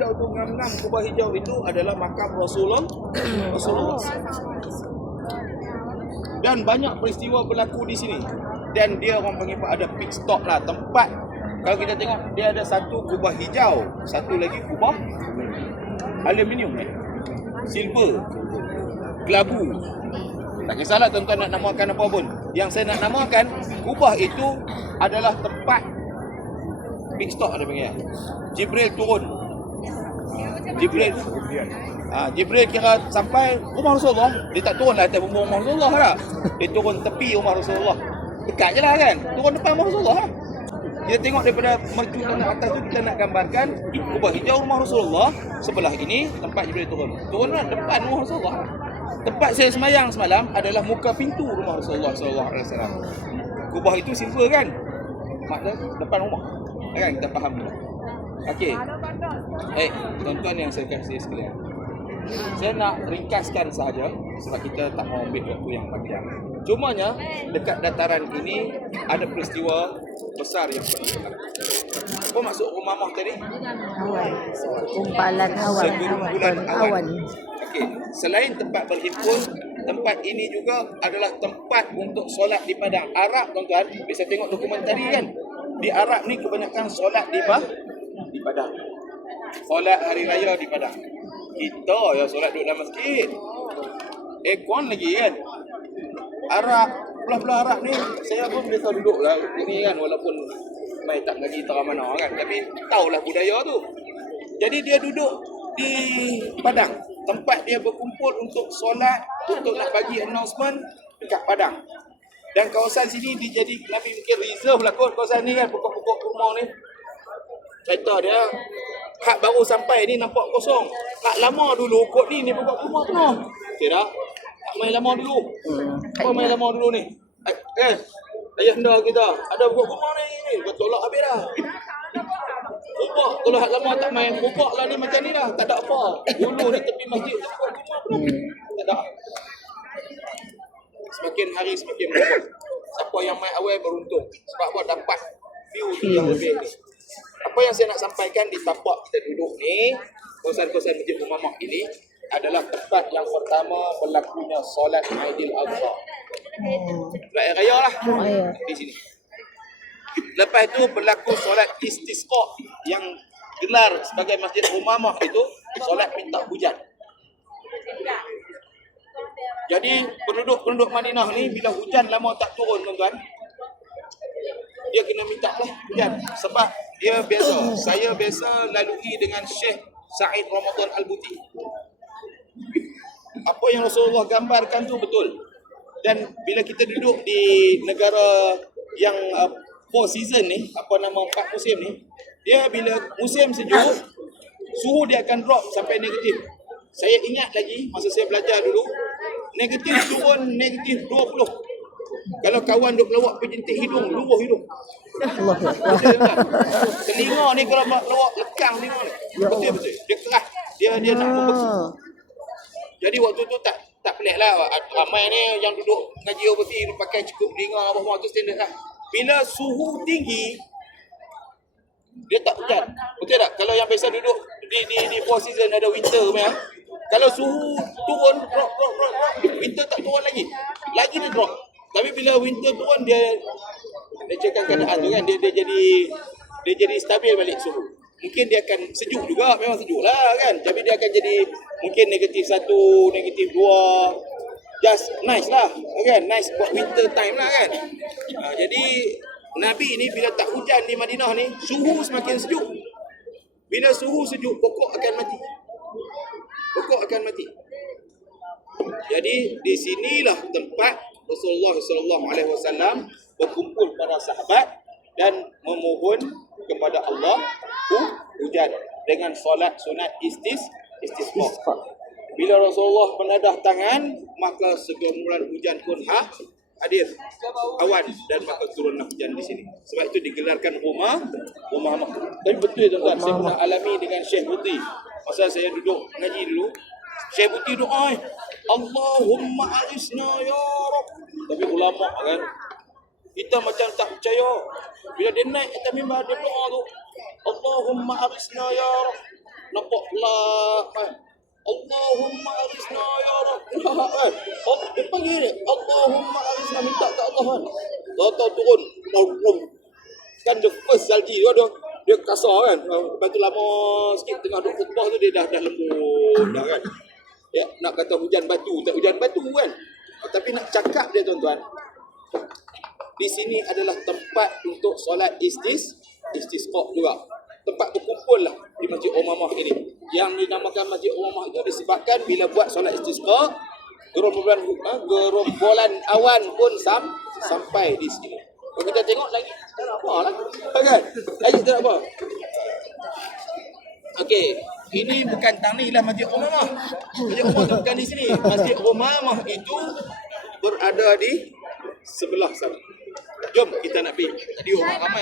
Untuk ngam-ngam kubah hijau itu adalah makam Rasulullah. Dan banyak peristiwa berlaku di sini. Dan dia orang panggil ada pit stop lah, tempat. Kalau kita tengok dia ada satu kubah hijau, satu lagi kubah aluminium silver, kelabu. Tak kisahlah tuan-tuan nak namakan apa pun. Yang saya nak namakan, kubah itu adalah tempat pit stop ada panggil. Jibril turun. Jibril kira sampai rumah Rasulullah, dia tak turun lah atas bumbung rumah Rasulullah lah. Dia turun tepi rumah Rasulullah. Dekat je lah kan, turun depan rumah Rasulullah lah. Kita tengok daripada mercu tanah atas tu, kita nak gambarkan kubah hijau rumah Rasulullah. Sebelah ini tempat Jibril turun. Turun lah depan rumah Rasulullah. Tempat saya semayang semalam adalah muka pintu rumah Rasulullah SAW. Kubah itu silver kan, makna depan rumah kan, kita faham dulu. Okey. Tuan-tuan yang saya kasih sekalian, saya nak ringkaskan sahaja sebab kita tak mau ambil waktu yang panjang. Cumanya dekat dataran ini ada peristiwa besar yang berlaku. Apa maksud rumah tadi? Awan. Kumpalan awan. Okey, selain tempat berhimpun, tempat ini juga adalah tempat untuk solat di padang Arab, tuan-tuan. Bisa tengok dokumentari kan? Di Arab ni kebanyakan solat di padang. Solat hari raya di padang. Kita yang solat duduk dalam masjid. Aircon lagi kan. Arab, belah-belah Arab ni saya pun biasa duduk lah ni kan, walaupun mai tak ngaji terang mana kan, tapi tahulah budaya tu. Jadi dia duduk di padang, tempat dia berkumpul untuk solat, untuk nak bagi announcement dekat padang. Dan kawasan sini dijadi Nabi mungkin reserve lah kot kawasan ni kan, pokok-pokok rumah ni. Cerita dia, hak baru sampai ni nampak kosong. Hak lama dulu kot ni pokok rumah penuh. Tidak? Tak main lama dulu. Apa main lama dulu ni? Ayah anda kita ada pokok rumah ni. Kau tolak habis dah. Pokok kalau hak lama tak main, pokok lah ni macam ni dah. Tak ada apa. Dulu di tepi masjid tu pokok rumah penuh. Tak ada. Semakin hari semakin berubah. Siapa yang main awal beruntung. Sebab apa dapat view tu yang lebih ni. Apa yang saya nak sampaikan di tapak kita duduk ni, kawasan-kawasan Masjid Umamah ini adalah tempat yang pertama berlakunya solat Aidil-Adha. Raya lah di sini. Lepas itu berlaku solat istisqa yang gelar sebagai Masjid Umamah itu solat minta hujan. Jadi penduduk Madinah ni bila hujan lama tak turun tuan-tuan, dia kena minta lah hujan. Sebab saya biasa lalui dengan Syekh Said Ramadan Al-Buti. Apa yang Rasulullah gambarkan tu betul. Dan bila kita duduk di negara yang 4 season ni, 4 musim ni, dia bila musim sejuk, suhu dia akan drop sampai negatif. Saya ingat lagi masa saya belajar dulu, negatif turun negatif 20. Kalau kawan duk melawak penjentik hidung, luruh hidung. Telinga ni kalau melawak lekang telinga ni. Betul-betul. Dia keras. Dia nak membeku. Jadi waktu tu tak pelik lah. Ramai ni yang duduk ngaji overseas pakai cukup telinga apa semua tu standard lah. Bila suhu tinggi, dia tak hujan. Betul tak? Kalau yang biasa duduk di 4 season ada winter punya. Kalau suhu turun, drop. Winter tak turun lagi. Lagi dia drop. Tapi bila winter turun, dia cekkan keadaan tu kan. Dia jadi stabil balik suhu. Mungkin dia akan sejuk juga. Memang sejuk lah kan. Tapi dia akan jadi mungkin -1, -2. Just nice lah kan. Nice buat winter time lah kan. Jadi Nabi ni bila tak hujan di Madinah ni, suhu semakin sejuk. Bila suhu sejuk, pokok akan mati. Jadi di sinilah tempat Rasulullah SAW berkumpul para sahabat dan memohon kepada Allah hujan dengan solat sunat istisqa. Bila Rasulullah menadah tangan, maka segerombolan hujan pun hadir awan dan maka turunlah hujan di sini. Sebab itu digelarkan rumah. Tapi betul tuan-tuan, saya pernah alami dengan Syekh Buti. Masa saya duduk ngaji dulu, Syekh Buti doa, Allahumma arisna ya Rabb. Tapi ulama kan, kita macam tak percaya. Bila dia naik atas mimbar, dia doa tu, Allahumma arisna ya Rabb. nampak lah kan. Allahumma arisna ya Rabb kan. Oh, dia panggil dia, Allahumma arisna, minta ke Allah kan. Tahu turun, kan the first salji tu dia kasar kan. Lepas tu lama sikit tengah duk khutbah tu dia dah lembut dah kan. Ya, nak kata hujan batu, tak hujan batu kan. Tapi nak cakap dia tuan-tuan, di sini adalah tempat untuk solat istisqa juga. Tempat berkumpul lah di Masjid Umamah ini. Yang dinamakan Masjid Umamah itu disebabkan bila buat solat istisqa, gerombolan awan pun sampai di sini. Kalau kita tengok lagi, tak ada apa lah. Kan? Lagi tak ada apa. Okey, ini bukan tanihlah Masjid Umamah. Masjid Umamah itu bukan di sini. Masjid Umamah itu berada di sebelah sana. Jom kita nak pergi. Tadi orang ramai.